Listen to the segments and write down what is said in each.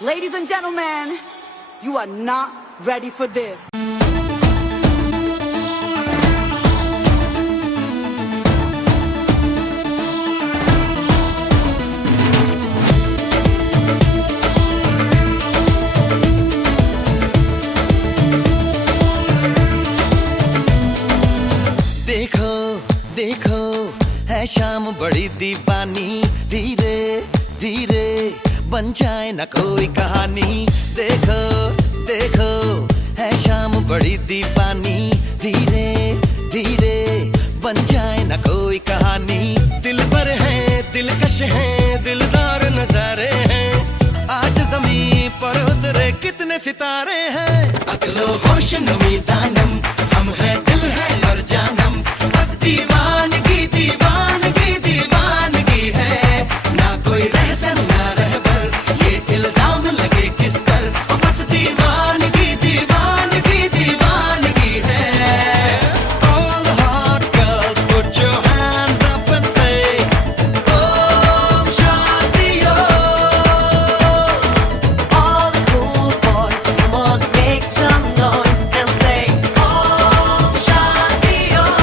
Ladies and gentlemen, you are not ready for this. देखो देखो है शाम बड़ी दीवानी, धीरे धीरे बन जाए न कोई कहानी। देखो देखो है शाम बड़ी दीवानी, धीरे धीरे बन जाए न कोई कहानी। दिल पर है दिलकश है दिलदार नजारे हैं, आज जमीन पर उतरे कितने सितारे हैं। अकलो होश नमी दानम, हम है दिल है और जानम, बस दीवानगी दीवानगी दीवानगी है। ना कोई रहसन ना रहबर, ये इल्जाम लगे किस पर, बस दीवानगी दीवानगी दीवानगी है। All the hot girls put your hands up and say Om Shanti Om. All the cool boys, come on, make some noise and say Om Shanti Om.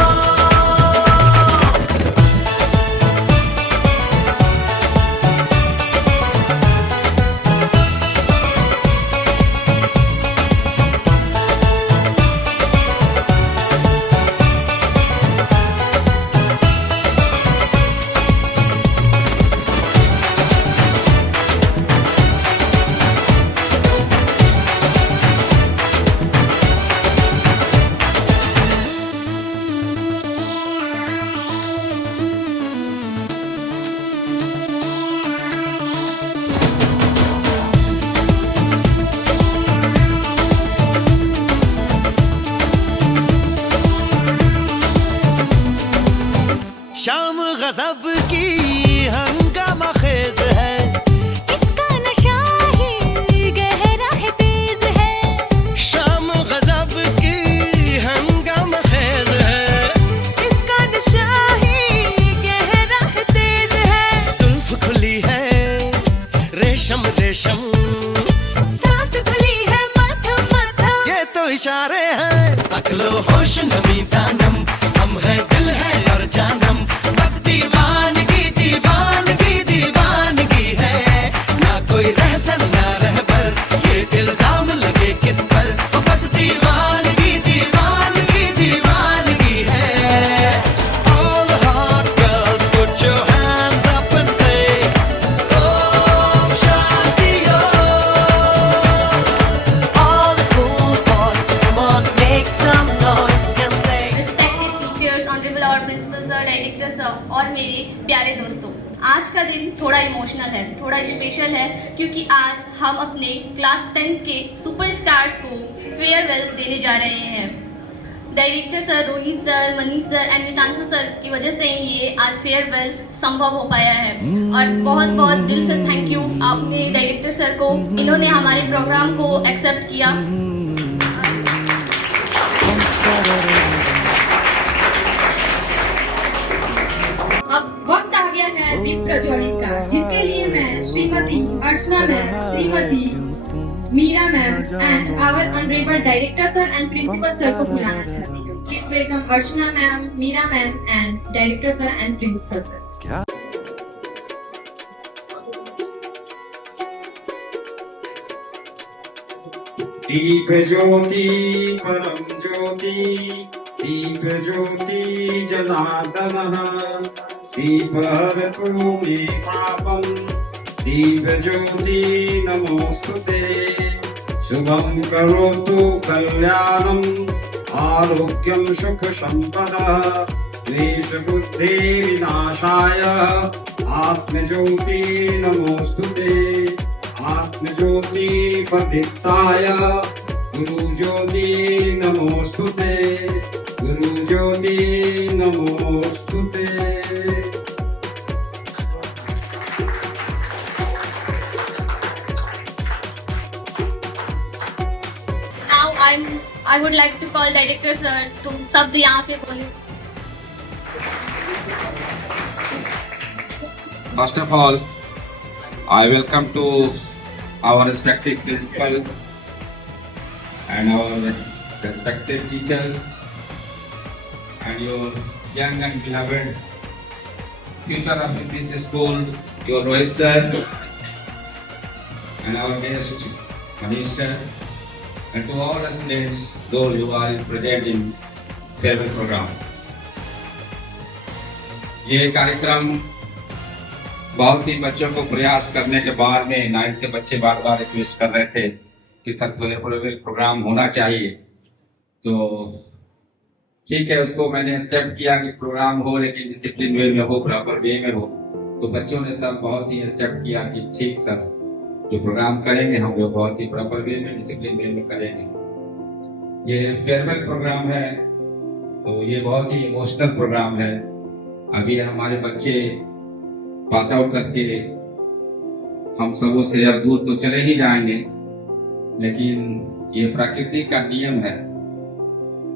शाम गजब की हंगामा खेज है, इसका नशा ही गहरा है तेज है। शाम गजब की हंगामा खेज है, इसका नशा ही गहरा है तेज है। जुल्फ खुली है रेशम रेशम, सांस खुली है मध्यम मध्यम, ये तो इशारे हैं। अकलो होश नमी दानम, हम है दिल है और जानम, बस दीवानगी दीवानगी दीवानगी है। ना कोई रहसन ना रहबर, ये इल्जाम लगे किस पर, बस दीवानगी दीवानगी दीवानगी है। All the hot girls put your hands up and say Om Shanti Om. all the cool boys, come on, make some noise and say respected teachers, honourable और प्रिंसिपल सर, डायरेक्टर सर और मेरे प्यारे दोस्तों, आज का दिन थोड़ा emotional है, थोड़ा स्पेशल है, क्योंकि आज हम अपने क्लास 10 के सुपरस्टार्स को फेयरवेल देने जा रहे हैं। Director sir, Rohit sir, Manish sir and Mitanshu sir की वजह से ये आज फेयरवेल संभव हो पाया है। और बहुत बहुत दिल से थैंक यू अपने डायरेक्टर सर को, इन्होंने हमारे प्रोग्राम को एक्सेप्ट किया। अब वक्त आ गया है दीप प्रज्वलित का, जिसके लिए मैं Shrimati Archana ma'am, Shrimati Meera ma'am and our honourable director sir and principal sir को बुलाना चाहती हूँ। Please welcome Archana ma'am, Meera ma'am and director sir and principal sir. दीप ज्योति परम ज्योति, दीप ज्योति जनार्दनः, दीपहरतु मे पापं, दीप ज्योति नमोस्तुते। शुभं करोतु कल्याणं, आरोग्यं सुख संपदः, द्वेष बुद्धि विनाशाय, आत्मज्योति नमोस्तुते। आत्मज्योति प्रदीप्ताय, गुरुज्योति नमोस्तुते, गुरुज्योति नमोस्तुते। Now I would like to call director sir to शब्द यहाँ पे बोले। First of all, I welcome to our respected principal and our respected teachers and your young and beloved future of this school, your Rohit sir and our guest Manish sir, and to all the students, those who are present in farewell program. ये कार्यक्रम बहुत ही बच्चों को प्रयास करने के बाद में 9th के बच्चे बार बार रिक्वेस्ट कर रहे थे कि सर फेयरवेल प्रोग्राम होना चाहिए, तो ठीक है, उसको मैंने एक्सेप्ट किया कि प्रोग्राम हो लेकिन डिसिप्लिन वे में हो, प्रॉपर वे में हो। तो बच्चों ने सब बहुत ही एक्सेप्ट किया कि ठीक सर, जो प्रोग्राम करेंगे हम वो बहुत ही प्रॉपर वे में, डिसिप्लिन वे में करेंगे। ये फेयरवेल प्रोग्राम है तो ये बहुत ही इमोशनल प्रोग्राम है। अभी हमारे बच्चे पास आउट करके हम सबों से अब दूर तो चले ही जाएंगे, लेकिन ये प्रकृति का नियम है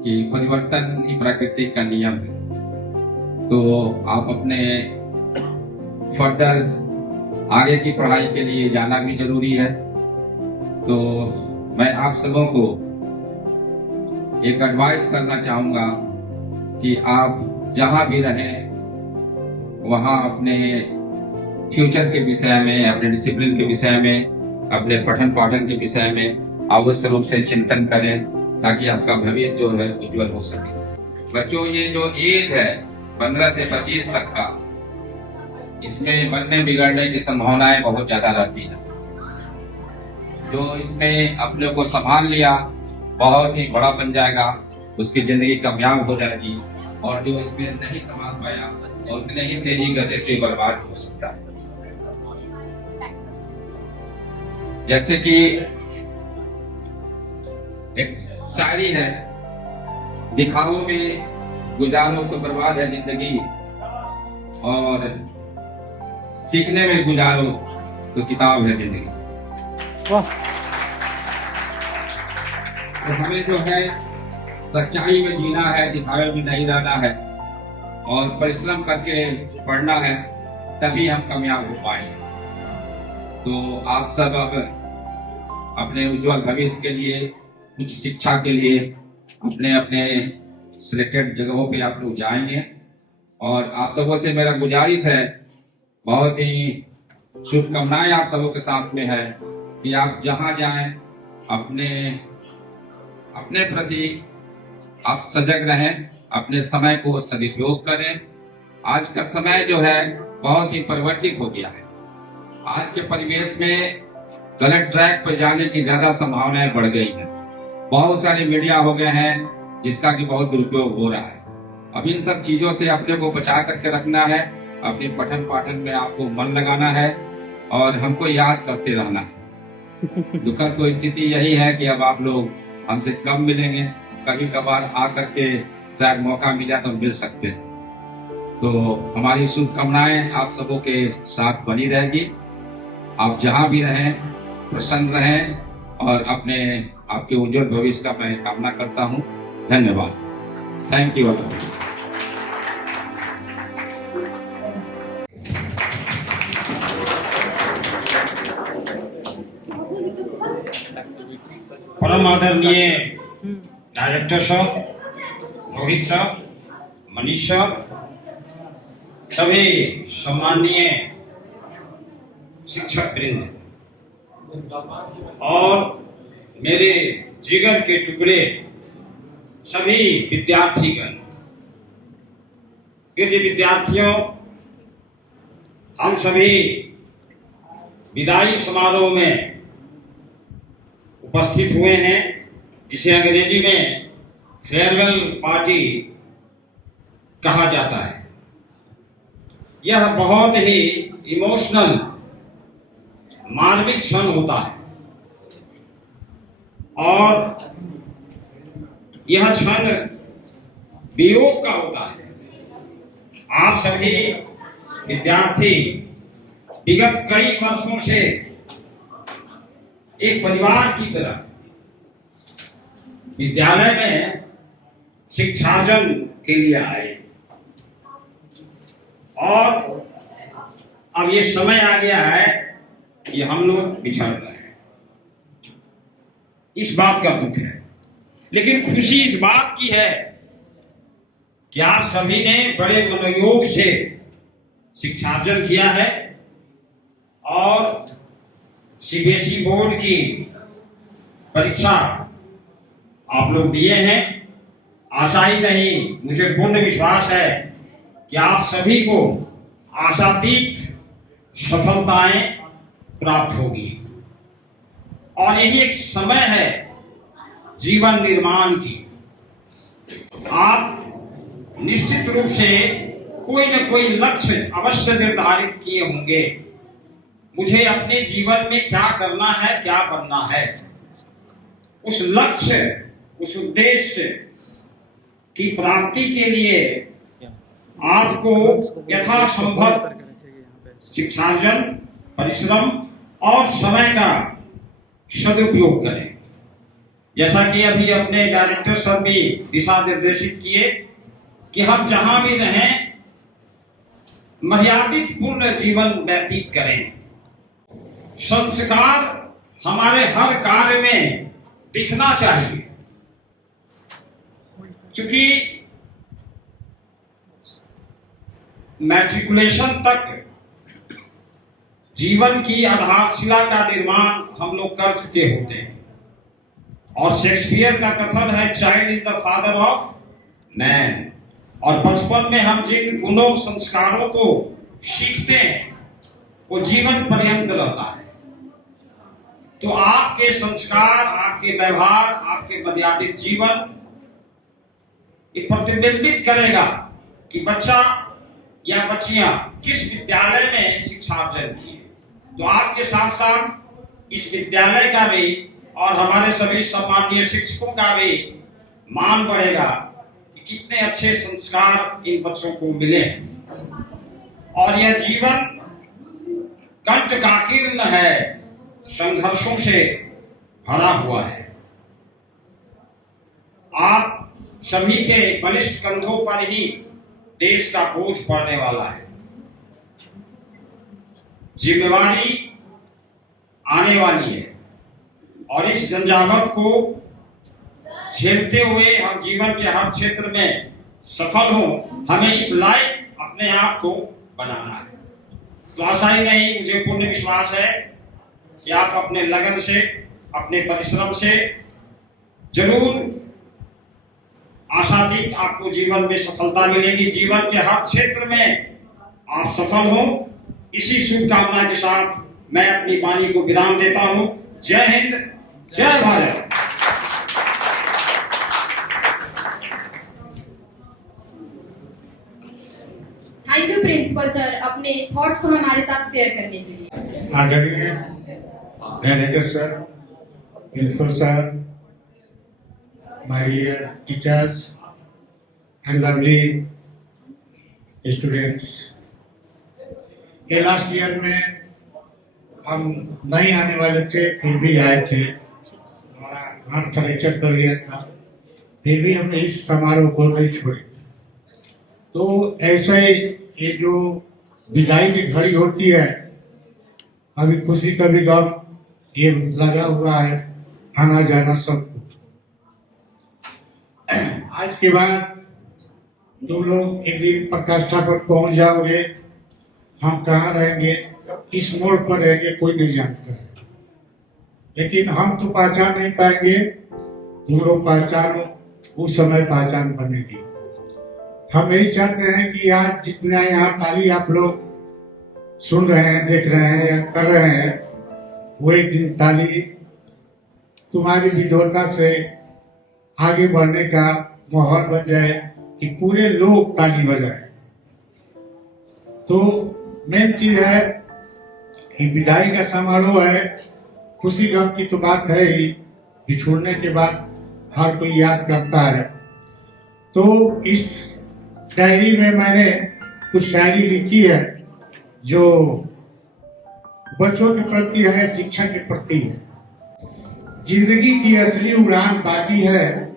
कि परिवर्तन ही प्रकृति का नियम है। तो आप अपने फर्दर आगे की पढ़ाई के लिए जाना भी जरूरी है। तो मैं आप सबों को एक एडवाइस करना चाहूंगा कि आप जहां भी रहें वहां अपने फ्यूचर के विषय में, अपने डिसिप्लिन के विषय में, अपने पठन पाठन के विषय में अवश्य रूप से चिंतन करें ताकि आपका भविष्य जो है उज्जवल हो सके। बच्चों, ये जो एज है 15 से 25 तक का, इसमें बनने बिगड़ने की संभावनाएं बहुत ज्यादा रहती है। जो इसमें अपने को संभाल लिया बहुत ही बड़ा बन जाएगा, उसकी जिंदगी कामयाब हो जाएगी, और जो इसमें नहीं संभाल पाया और उतने ही तेजी गति से बर्बाद हो सकता है। जैसे कि एक शायरी है, दिखाओ में गुजारो तो बर्बाद है जिंदगी, और सीखने में गुजारो तो किताब है जिंदगी। तो हमें जो है सच्चाई में जीना है, दिखावे में नहीं रहना है, और परिश्रम करके पढ़ना है, तभी हम कामयाब हो पाएंगे। तो आप सब अब अपने उज्जवल भविष्य के लिए, उच्च शिक्षा के लिए अपने अपने सिलेक्टेड जगहों पे आप लोग जाएंगे, और आप सबों से मेरा गुजारिश है, बहुत ही शुभकामनाएं आप सबों के साथ में है कि आप जहां जाएं अपने प्रति आप सजग रहें, अपने समय को सदुपयोग करें। आज का समय जो है बहुत ही परिवर्तित हो गया है। आज के परिवेश में गलत ट्रैक पर जाने की ज्यादा संभावनाएं बढ़ गई हैं। बहुत सारे मीडिया हो गए हैं जिसका कि बहुत दुरुपयोग हो रहा है। अब इन सब चीजों से अपने को बचा करके रखना है, अपने पठन पाठन में आपको मन लगाना है और हमको याद करते रहना है। दुखद तो स्थिति यही है कि अब आप लोग हमसे कम मिलेंगे, कभी कभार आकर के शायद मौका मिला तो मिल सकते हैं। तो हमारी शुभकामनाएं आप सबों के साथ बनी रहेगी। आप जहां भी रहें प्रसन्न रहें, और अपने आपके उज्जवल भविष्य का मैं कामना करता हूं। धन्यवाद। Thank you. परम आदरणीय डायरेक्टर साहब, रोहित साहब, मनीष साहब, सभी सम्माननीय शिक्षक वृंद और मेरे जिगर के टुकड़े सभी विद्यार्थीगण, प्रिय विद्यार्थियों, हम सभी विदाई समारोह में उपस्थित हुए हैं, जिसे अंग्रेजी में फेयरवेल पार्टी कहा जाता है। यह बहुत ही इमोशनल मानविक क्षण होता है, और यह क्षण वियोग का होता है। आप सभी विद्यार्थी विगत कई वर्षों से एक परिवार की तरह विद्यालय में शिक्षार्जन के लिए आए, और अब ये समय आ गया है कि हम लोग बिछड़ रहे हैं। इस बात का दुख है, लेकिन खुशी इस बात की है कि आप सभी ने बड़े मनोयोग से शिक्षार्जन किया है और सीबीएसई बोर्ड की परीक्षा आप लोग दिए हैं। आशा ही नहीं, मुझे पूर्ण विश्वास है कि आप सभी को आशातीत सफलताएं प्राप्त होगी और यही एक समय है जीवन निर्माण की। आप निश्चित रूप से कोई न कोई लक्ष्य अवश्य निर्धारित किए होंगे। मुझे अपने जीवन में क्या करना है, क्या बनना है, उस लक्ष्य, उस उद्देश्य की प्राप्ति के लिए आपको यथासंभव शिक्षार्जन, परिश्रम और समय का सदुपयोग करें। जैसा कि अभी अपने डायरेक्टर सर भी दिशा निर्देशित किए कि हम जहां भी रहें मर्यादित पूर्ण जीवन व्यतीत करें। संस्कार हमारे हर कार्य में दिखना चाहिए, क्योंकि मैट्रिकुलेशन तक जीवन की आधारशिला का निर्माण हम लोग कर चुके होते हैं और शेक्सपियर का कथन है, child is the father of man. और बचपन में हम जिन गुणों संस्कारों को सीखते हैं वो जीवन पर्यंत रहता है। तो आपके संस्कार, आपके व्यवहार, आपके मर्यादित जीवन ये प्रतिबिंबित करेगा कि बच्चा या बच्चियां किस विद्यालय में शिक्षार्जन किए। तो आपके साथ साथ इस विद्यालय का भी और हमारे सभी सम्मानीय शिक्षकों का भी मान बढ़ेगा कि कितने अच्छे संस्कार इन बच्चों को मिले। और यह जीवन कंटकाकीर्ण है, संघर्षों से भरा हुआ है। आप सभी के बलिष्ठ कंधों पर ही देश का बोझ पड़ने वाला है। जिम्मेवारी आने वाली है और इस जंजावत को झेलते हुए हम जीवन के हर क्षेत्र में सफल हों, हमें इस लायक अपने आप को बनाना है। तो आशा ही नहीं, मुझे पूर्ण विश्वास है कि आप अपने लगन से, अपने परिश्रम से जरूर आशातीत आपको जीवन में सफलता मिलेगी। जीवन के हर क्षेत्र में आप सफल हो, इसी शुभकामना के साथ मैं अपनी वाणी को विराम देता हूं। Jai Hind, Jai Bharat. Thank you principal sir अपने थॉट्स को हमारे साथ शेयर करने के लिए। आदरणीय director sir, principal sir, my dear teachers and lovely students, ये लास्ट ईयर में हम नहीं आने वाले थे, फिर भी आए थे। हमारा हाथ फ्रैक्चर कर गया था, फिर भी हमने इस समारोह को नहीं छोड़ी। तो ऐसे ये जो विदाई की घड़ी होती है, अभी खुशी का भी गम ये लगा हुआ है, आना जाना सब। आज के बाद तुम लोग एक दिन प्रकाष्ठा पर पहुंच जाओगे, हम कहाँ रहेंगे, किस मोड़ पर रहेंगे कोई नहीं जानता है। लेकिन हम तो पहचान नहीं पाएंगे, तुम लोग पहचानो, उस समय पहचान बनेगी। हम यही चाहते हैं कि आज जितना यहाँ ताली आप लोग सुन रहे हैं, देख रहे हैं या कर रहे हैं, वो एक दिन ताली तुम्हारी विद्वता से आगे बढ़ने का माहौल बन जाए कि पूरे लोग ताली बजाएं। तो मेन चीज है कि विदाई का समारोह है, खुशी गम की तो बात है ही, बिछोड़ने के बाद हर कोई याद करता है। तो इस डायरी में मैंने कुछ शायरी लिखी है जो बच्चों के प्रति है, शिक्षा के प्रति है। जिंदगी की असली उड़ान बाकी है,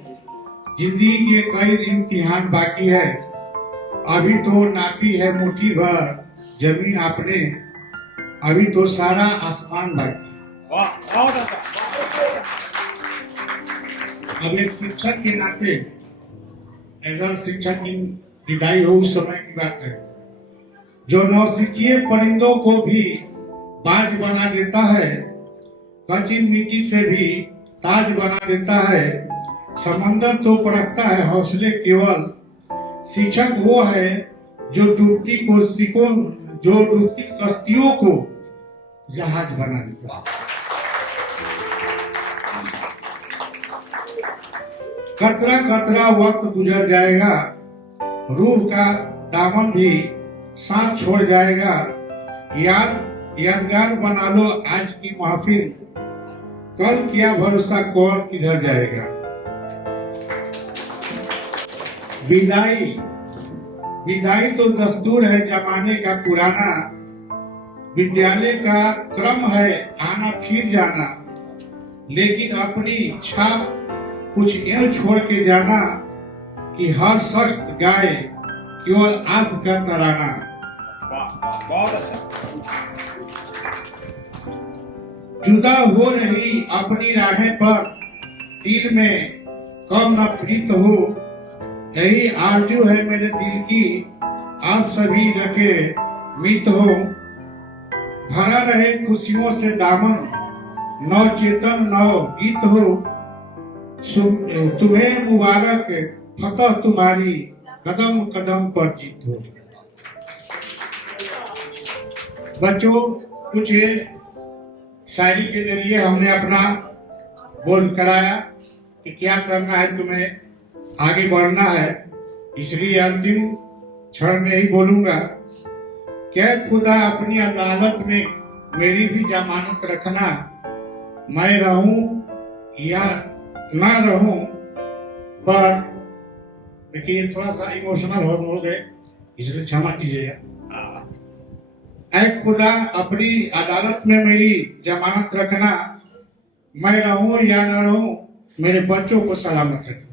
जिंदगी के कई इम्तिहान बाकी है, अभी तो नापी है मुट्ठी भर जमीन आपने, अभी तो सारा आसमान बाकी। वाह, बहुत अच्छा। अब एक शिक्षक के नाते अगर शिक्षक की विदाई हो उस समय की बात है, जो नौसिखिए परिंदों को भी बाज बना देता है, कच्ची मिट्टी से भी ताज बना देता है, समंदर तो परखता है हौसले केवल, शिक्षक वो है जो डूबती कश्तियों को जहाज बना देता है। कतरा कतरा वक्त गुजर जाएगा, रूह का दामन भी साथ छोड़ जाएगा, यादगार बना लो आज की महफिल, कल क्या भरोसा कौन किधर जाएगा। विदाई तो दस्तूर है जमाने का पुराना, विद्यालय का क्रम है आना फिर जाना, लेकिन अपनी छाप कुछ यूं छोड़ के जाना कि हर शख्स गाए केवल आपका तराना। बहुत अच्छा। जुदा हो रही अपनी राहें पर दिल में कम न प्रीत हो, यही आरजू है मेरे दिल की आप सभी रखे मित हो। भरा रहे खुशियों से दामन, नव चेतन नव गीत हो, तुम्हें मुबारक फतह तुम्हारी कदम कदम पर जीत हो। बच्चों, कुछ शायरी के जरिए हमने अपना बोध कराया कि क्या करना है, तुम्हें आगे बढ़ना है, इसलिए अंतिम क्षण में ही बोलूंगा। क्या खुदा अपनी अदालत में मेरी भी जमानत रखना, मैं रहूं या ना रहूं, पर देखिए थोड़ा सा इमोशनल हो गए, इसलिए क्षमा कीजिएगा। ऐ खुदा अपनी अदालत में मेरी जमानत रखना, मैं रहूं या ना रहूं, मेरे बच्चों को सलामत रखना।